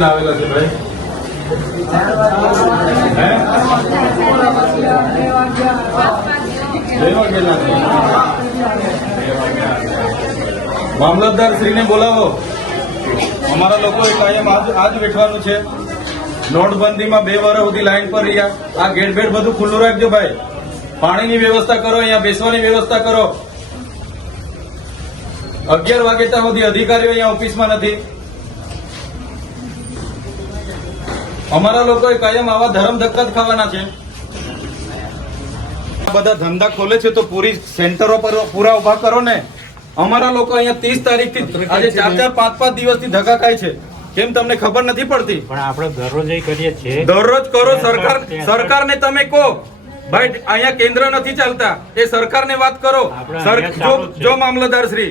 વાગ્યે આવેલા છે ભાઈ? મામલતદાર શ્રીને બોલાવો. અમારા લોકોએ કાયમ આજ બેઠવાનું છે. નોટબંધીમાં બે વર્ષ સુધી લાઈન પર રહ્યા. આ ગેટ બેટ બધું ખુલ્લું રાખજો ભાઈ. પાણીની વ્યવસ્થા કરો, અહીંયા બેસવાની વ્યવસ્થા કરો. અગિયાર વાગે ત્યાં સુધી અધિકારીઓ અહીંયા ઓફિસમાં નથી. અમારા લોકોએ કાયમ આવા ધર્મ ધક્કા જ ખાવાના છે. બધા ધંધા ખોલે છે તો પૂરી સેન્ટરો પર પૂરા ઊભા કરો ને. અમારા લોકો અહીંયા ત્રીસ તારીખથી આજે ચાર ચાર પાંચ પાંચ દિવસથી ધક્કા ખાય છે. કેમ તમને ખબર નથી પડતી? પણ આપણે દરરોજ કરીએ છીએ. દરરોજ કરો સરકાર સરકારને તમે કહો. ભાઈ અહીંયા કેન્દ્ર નથી ચાલતા. એ સરકારને વાત કરો. જો મામલતદાર શ્રી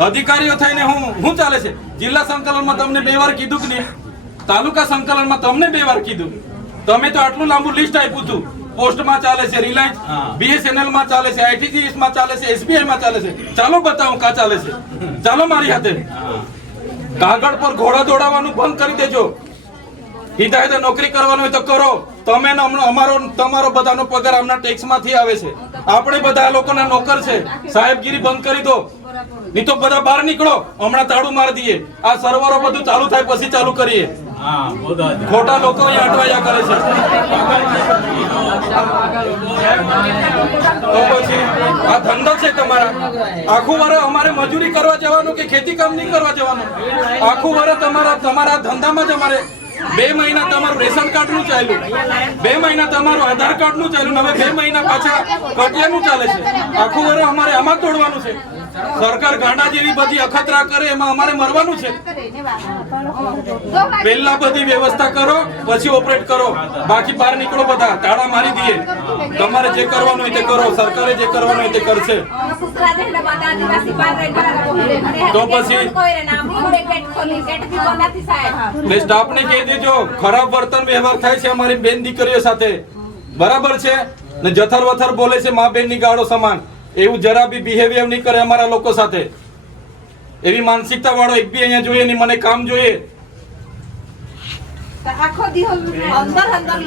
અધિકારીઓ થઈને હું શું ચાલે છે? જિલ્લા સંકલનમાં તમને બે વાર કીધું કે નહીં? તાલુકા સંકલનમાં તમને બે વાર કીધું તમે તો આટલું લાંબુ લિસ્ટ આપ્યું હતું. પોસ્ટમાં ચાલે છે રિલાયન્સ બીએસએનએલમાં ચાલે છે આઈટીજીએસમાં ચાલે છે એસબીઆઈ માં ચાલે છે. ચાલો બતાવું કા ચાલે છે. ચાલો મારી હાથે. કાગળ પર ઘોડા દોડાવવાનું બંધ કરી દેજો. હિદાયતે નોકરી કરવાનું હોય તો કરો. તમે અમારો તમારો બધાનો પગાર આમના ટેક્સમાંથી આવે છે. આપણે બધા લોકોના નોકર છે. સાહેબગીરી બંધ કરી દો. નહીં તો બધા બહાર નીકળો. હમણાં તાળું મારી દઈએ. આ સર્વરો બધું ચાલુ થાય પછી ચાલુ કરીએ. ખોટા લોકો અહીંયા કરે છે. તો પછી આ ધંધો છે તમારા. આખું વર્ષ અમારે મજૂરી કરવા જવાનું કે ખેતી કામ નહીં કરવા જવાનું? આખું વર્ષ તમારા તમારા ધંધામાં જ અમારે બે મહિના તમારું રેશન કાર્ડનું ચાલ્યું. બે મહિના તમારું આધાર કાર્ડનું ચાલ્યું હવે બે મહિના પાછા કટિયાનું ચાલે છે. આખું વર્ષ અમારે આમાં તોડવાનું છે. સરકાર ગાંડા જેવી બધી અખતરા કરે, એમાં અમારે મરવાનું છે. પહેલા બધી વ્યવસ્થા કરો, પછી ઓપરેટ કરો. બાકી બહાર નીકળો બધા તાળા મારી દઈએ. તમારે જે કરવાનું હોય તે કરો, સરકારે જે કરવાનું હોય તે કરશે. તો પછી? સ્ટાફને કહી દેજો, ખરાબ વર્તન વ્યવહાર થાય છે અમારી બેન દીકરીઓ સાથે. બરાબર છે? ને જથર વથર બોલે છે, મા બેનની ગાળો સમાન. એવું જરા બી બિહેવિયર નહીં કરે અમારા લોકો સાથે. એવી માનસિકતા વાળો એક બી અહીંયા જોઈએ નહીં મને કામ જોઈએ.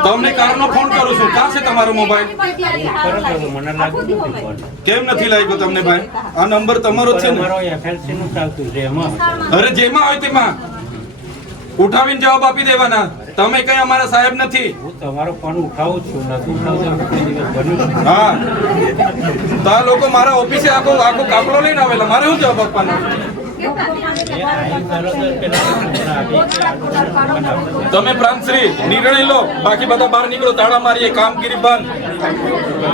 તમને કારનો ફોન કરું. છું. ક્યાં છે તમારો મોબાઈલ. કેમ નથી લાગ્યો તમને ભાઈ? આ નંબર તમારો જ છે ને અરે જેમાં હોય તેમાં. ઉઠાવીને જવાબ આપી દેવાના. તમે કઈ અમારા સાહેબ નથી? હું તમારો ફોન ઉઠાવું છું નથી. હા. તો આ લોકો મારા ઓફિસે આખો આખો કાપડો લઈને આવેલા. મારે શું જવાબ આપવાનો? તમે પ્રાંતશ્રી, નિર્ણય લો. બાકી બધા બહાર નીકળો, તાળા મારીએ, કામગીરી બંધ.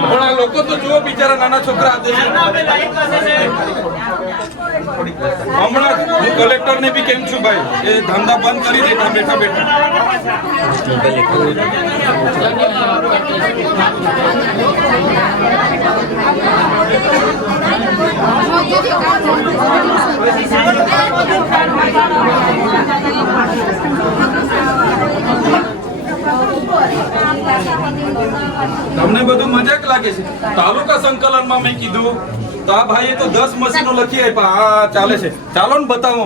પણ આ લોકો તો જુઓ બિચારા નાના છોકરા હમણાં હું કલેક્ટર ને બી કેમ છું ભાઈ? એ ધંધા બંધ કરી દેતા બેઠા બેઠા. તમને બધું મજાક લાગે છે. તાલુકા સંકલનમાં મેં કીધું, તો આ ભાઈએ તો દસ મશીનો લખી આપ્યા. હા, ચાલે છે. ચાલો ને બતાવો.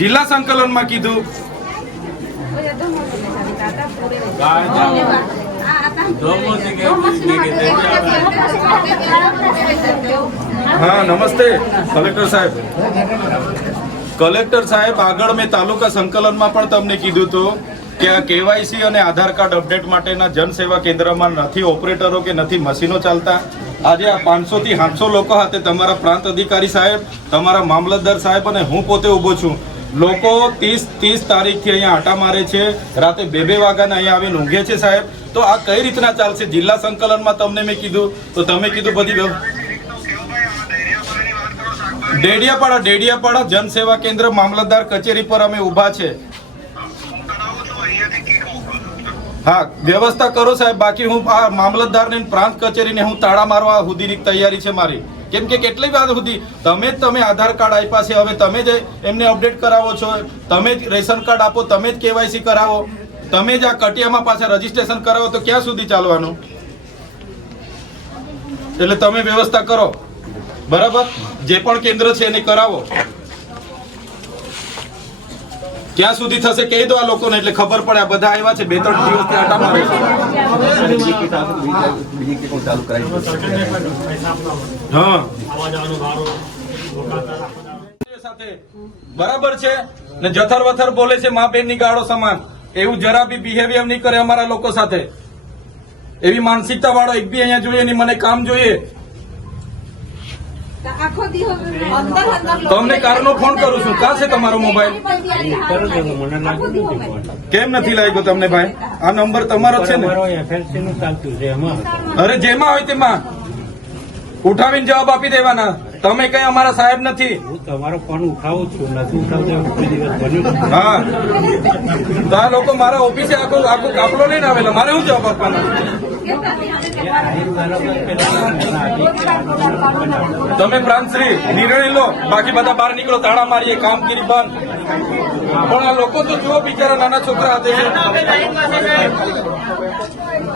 જિલ્લા સંકલનમાં કીધું. હા, નમસ્તે, કલેક્ટર સાહેબ. કલેક્ટર સાહેબ, આગળ મેં તાલુકા સંકલનમાં પણ તમને કીધું હતું કે આ કેવાયસી અને આધાર કાર્ડ અપડેટ માટેના જનસેવા કેન્દ્રમાં નથી ઓપરેટરો કે નથી મશીનો ચાલતા. આજે આ પાંચસો થી સાતસો લોકો હાથે તમારા પ્રાંત અધિકારી સાહેબ, તમારા મામલતદાર સાહેબ અને હું પોતે ઊભો છું. લોકો ત્રીસ ત્રીસ તારીખથી અહીંયા આટા મારે છે, રાતે બે બે વાગ્યાના અહીંયા આવીને ઊંઘે છે સાહેબ. તો આ કઈ રીતના ચાલશે? જિલ્લા સંકલનમાં તમને મેં કીધું, તો તમે કીધું બધી ડેડિયાપાડા ડેડિયાપાડા જનસેવા કેન્દ્ર મામલતદાર કચેરી પર અમે ઊભા છે. હા, વ્યવસ્થા કરો સાહેબ. બાકી હું આ મામલતદારને પ્રાંત કચેરીને હું તાળા મારવા સુધીની તૈયારી છે મારી. કેમ કે કેટલી વાર સુધી તમે જ તમે આધાર કાર્ડ આપ્યા છે, હવે તમે જ એમને અપડેટ કરાવો છો, તમે જ રેશન કાર્ડ આપો, તમે જ કેવાયસી કરાવો, તમે જ આ કટિયામાં પાછા રજીસ્ટ્રેશન કરાવો, તો ક્યાં સુધી ચાલવાનું? એટલે તમે વ્યવસ્થા કરો. બરાબર? જે પણ કેન્દ્ર છે એને કરાવો. ક્યાં સુધી થશે કહી દો આ લોકોને, એટલે ખબર પડે. આ બધા આવ્યા છે, બે ત્રણ દિવસથી આટા મારે બરાબર છે? ને જથર વથર બોલે છે મા બેનની ગાળો સમાન. એવું જરા બી બિહેવિયર નહીં કરે અમારા લોકો સાથે. એવી માનસિકતા વાળો એક બી અહીંયા જોઈએ નહીં, મને કામ જોઈએ. તમને કારનો ફોન કરું છું. ક્યાં છે તમારો મોબાઈલ. કેમ નથી લાગ્યો તમને ભાઈ? આ નંબર તમારો છે ને? અરે જેમાં હોય તેમાં. ઉઠાવીને જવાબ આપી દેવાના. તમે કઈ અમારા સાહેબ નથી? હું તમારો ફોન ઉઠાવું છું નથી ઉઠાવતો. હા. તો આ લોકો મારા ઓફિસે આખો આખો કાપડો લઈને આવેલા. મારે શું જવાબ આપવાનો. તમે પ્રાંતશ્રી નિર્ણય લો. બાકી બધા બહાર નીકળો તાળા મારીએ કામગીરી બંધ. પણ આ લોકો તો જુઓ બિચારા નાના છોકરા હતા છે.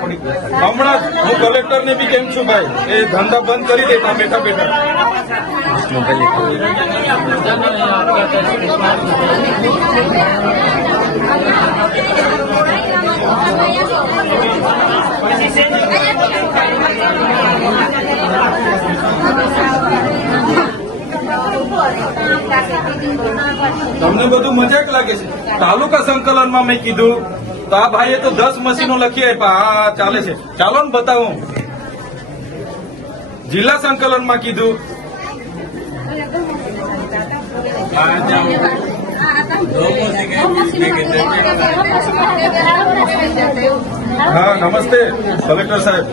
હમણાં હું કલેક્ટર ને બી કેમ છું ભાઈ, એ ધંધા બંધ કરી દેતા બેઠા બેઠા. તમને બધું મજાક લાગે છે. તાલુકા સંકલનમાં મેં કીધું તો આ ભાઈએ તો દસ મશીનો લખી આપ્યા. હા ચાલે છે. ચાલો ને બતાવું. જિલ્લા સંકલનમાં કીધું. હા, નમસ્તે, કલેક્ટર સાહેબ.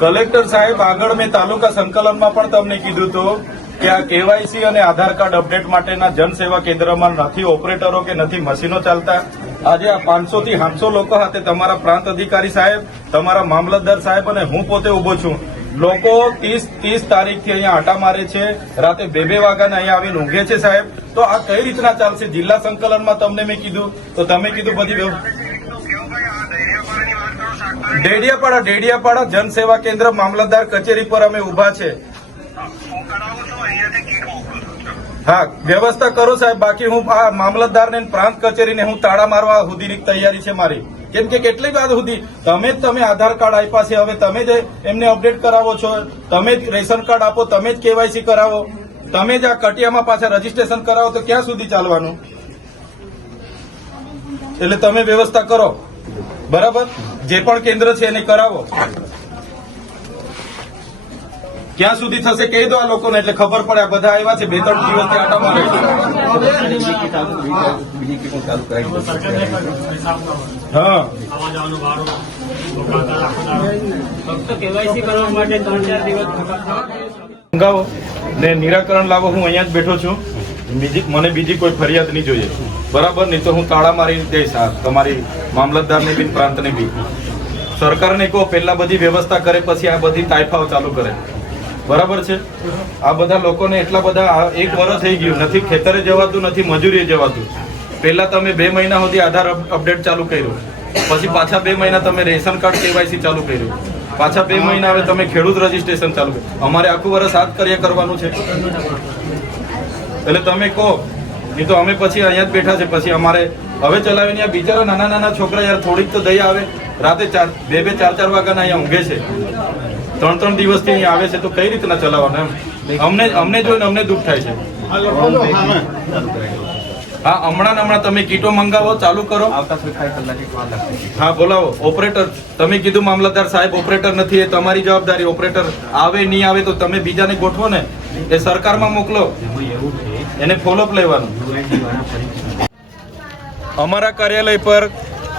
કલેક્ટર સાહેબ, આગળ મેં તાલુકા સંકલનમાં પણ તમને કીધું હતું કે આ કેવાયસી અને આધાર કાર્ડ અપડેટ માટેના જનસેવા કેન્દ્રમાં નથી ઓપરેટરો કે નથી મશીનો ચાલતા. આજે આ પાંચસો થી સાતસો લોકો સાથે તમારા પ્રાંત અધિકારી સાહેબ, તમારા મામલતદાર સાહેબ અને હું પોતે ઊભો છું. લોકો ત્રીસ ત્રીસ તારીખથી અહીંયા આટા મારે છે, રાતે બે બે વાગ્યાને અહીંયા આવીને ઊંઘે છે સાહેબ. તો આ કઈ રીતના ચાલશે? જિલ્લા સંકલનમાં તમને મેં કીધું. તો તમે કીધું બધી ડેડિયાપાડા ડેડિયાપાડા જનસેવા કેન્દ્ર મામલતદાર કચેરી પર અમે ઊભા છે. હા, વ્યવસ્થા કરો સાહેબ. બાકી હું આ મામલતદારને પ્રાંત કચેરીને હું તાળા મારવા સુધીની તૈયારી છે મારી. કેમ કે કેટલી વાર સુધી તમે જ તમે આધાર કાર્ડ આપ્યા છે, હવે તમે જ એમને અપડેટ કરાવો છો, તમે જ રેશન કાર્ડ આપો, તમે જ કેવાયસી કરાવો, તમે જ આ કટિયામાં પાછા રજીસ્ટ્રેશન કરાવો, તો ક્યાં સુધી ચાલવાનું? એટલે તમે વ્યવસ્થા કરો. બરાબર? જે પણ કેન્દ્ર છે એને કરાવો. ક્યાં સુધી થશે કહી દો આ લોકોને, એટલે ખબર પડે આ બધા આવ્યા છે, બે ત્રણ દિવસથી આટા મારે હા. મંગાવો ને નિરાકરણ લાવો, હું અહીંયા જ બેઠો છું. બીજી મને બીજી કોઈ ફરિયાદ નહીં જોઈએ. બરાબર? નહીં તો હું તાળા મારી દઈશ આ તમારી મામલતદારને બી, પ્રાંતને બી. સરકારને કહો, પહેલા બધી વ્યવસ્થા કરે, પછી આ બધી તાઇફાઓ ચાલુ કરે. બરાબર છે? આ બધા લોકોને એટલા બધા એક વર્ષ થઈ ગયું. નથી ખેતરે જવાતું, નથી મજૂરીએ જવાતું. પહેલાં તમે બે મહિના સુધી આધાર અપ- અપડેટ ચાલુ કર્યું. પછી પાછા બે મહિના તમે રેશન કાર્ડ કેવાયસી ચાલુ કર્યું. પાછા બે મહિના હવે તમે ખેડૂત રજીસ્ટ્રેશન ચાલુ કર્યું. અમારે આખું વર્ષ આ કાર્ય કરવાનું છે. એટલે તમે કહો નહીં તો અમે પછી અહીંયા જ બેઠા છે. પછી અમારે હવે ચલાવીને આ બિચારા નાના નાના છોકરા યાર થોડીક તો દયા આવે. રાતે ચાર બે બે ચાર ચાર વાગ્યાના અહીંયા ઊંઘે છે. ત્રણ ત્રણ દિવસથી અહીંયા આવે છે તો કઈ રીતના ચલાવવાનું એમ? અમને અમને જોઈને અમને દુઃખ થાય છે. હા હમણાં હમણાં તમે કીટો મંગાવો ચાલુ કરો. હા બોલાવો. ઓપરેટર તમે કીધું મામલતદાર સાહેબ ઓપરેટર નથી એ તમારી જવાબદારી. ઓપરેટર આવે નહીં આવે તો તમે બીજાને ગોઠવો ને. એ સરકારમાં મોકલો. એને ફોલોઅપ લેવાનું. અમારા કાર્યાલય પર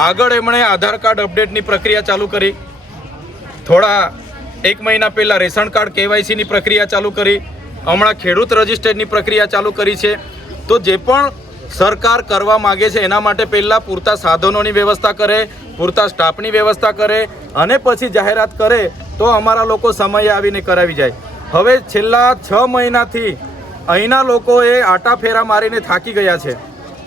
આગળ એમણે આધાર કાર્ડ અપડેટની પ્રક્રિયા ચાલુ કરી. થોડા એક મહિના પહેલાં રેશન કાર્ડ કેવાયસીની પ્રક્રિયા ચાલુ કરી. હમણાં ખેડૂત રજિસ્ટરની પ્રક્રિયા ચાલુ કરી છે. તો જે પણ સરકાર કરવા માગે છે એના માટે પહેલાં પૂરતા સાધનોની વ્યવસ્થા કરે, પૂરતા સ્ટાફની વ્યવસ્થા કરે અને પછી જાહેરાત કરે તો અમારા લોકો સમયે આવીને કરાવી જાય. હવે છેલ્લા છ મહિનાથી અહીંના લોકોએ આટા ફેરા મારીને થાકી ગયા છે.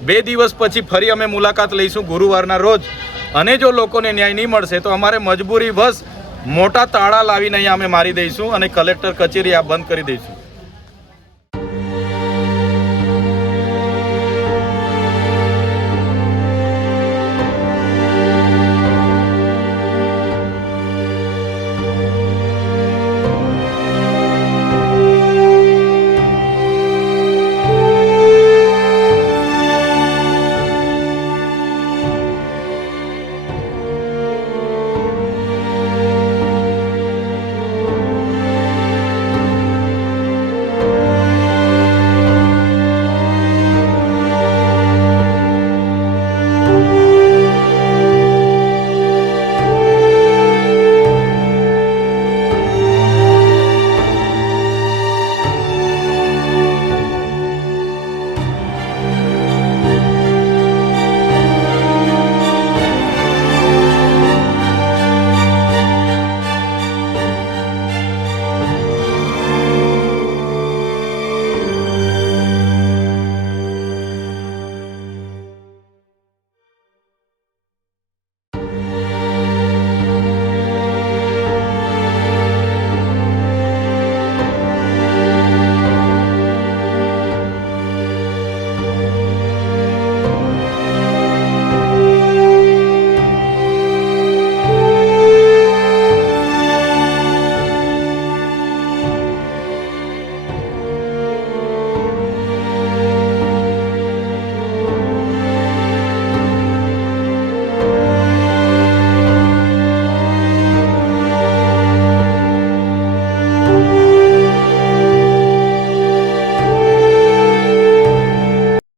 બે દિવસ પછી ફરી અમે મુલાકાત લઈશું ગુરુવારના રોજ. અને જો લોકોને ન્યાય નહીં મળશે તો અમારે મજબૂરી બસ મોટા તાળા લાવીને અહીંયા અમે મારી દઈશું અને કલેક્ટર કચેરી આ બંધ કરી દઈશું.